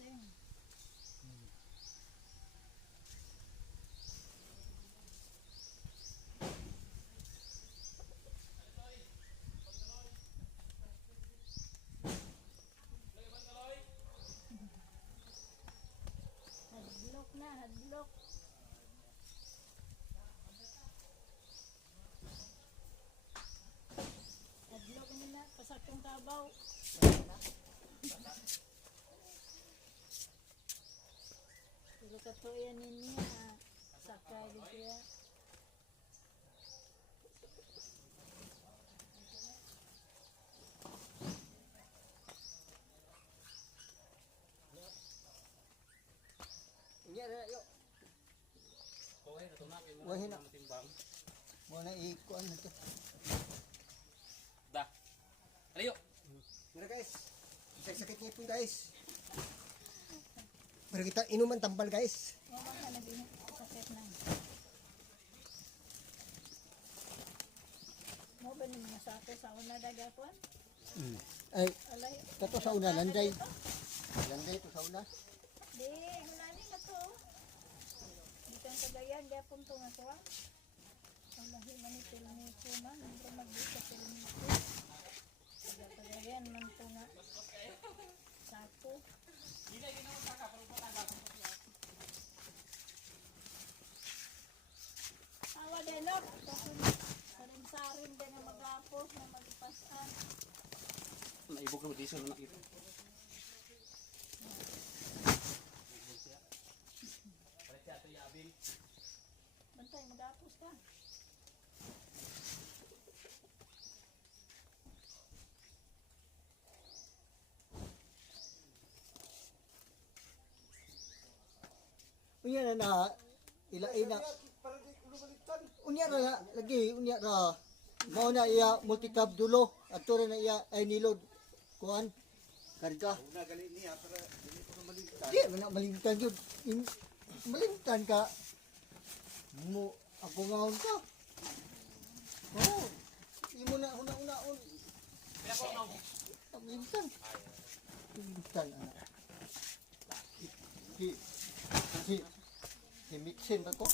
lasing. Hadlok na, hadlok. Hadlok nila, pasakong kabaw. Pero katuyan niya, sakay di siya. Iya na yo. Okay, natunakin mo Wahin na na. matimbang. Mo na ikuan nito. Da. Alayo. Mira guys. Sakit niya po guys. Pero kita inuman tambal guys. Wala ka na din, sakit na. Mo ba nang masako sa una dagakon? Ay, Alay. kato sa una landay. Landay to sa una. Di, hulani na to. Dito ang kagayan, di apong to nga to. Alahi manitil ni Kuna, nandro magbisa til ni Kuna. Kagayan man to nga. Sako. Awa din no. Sarin-sarin din na maglapos na magpasan. Naibog na dito na nakita. Palit siya ito yabing. Bantay, maglapos ka. Unya na ilain na. Unya na lagi unya ra. Mao na iya multicab dulo ato na iya ay nilod kuan karga. Una gali niya para dili ko maligtan. Di man na malimtan jud. Malimtan ka. Mo ako ngaon ka. Oh. Imo na una on. Kaya po no. Malimtan. Malimtan ana. Si mixin ba ko?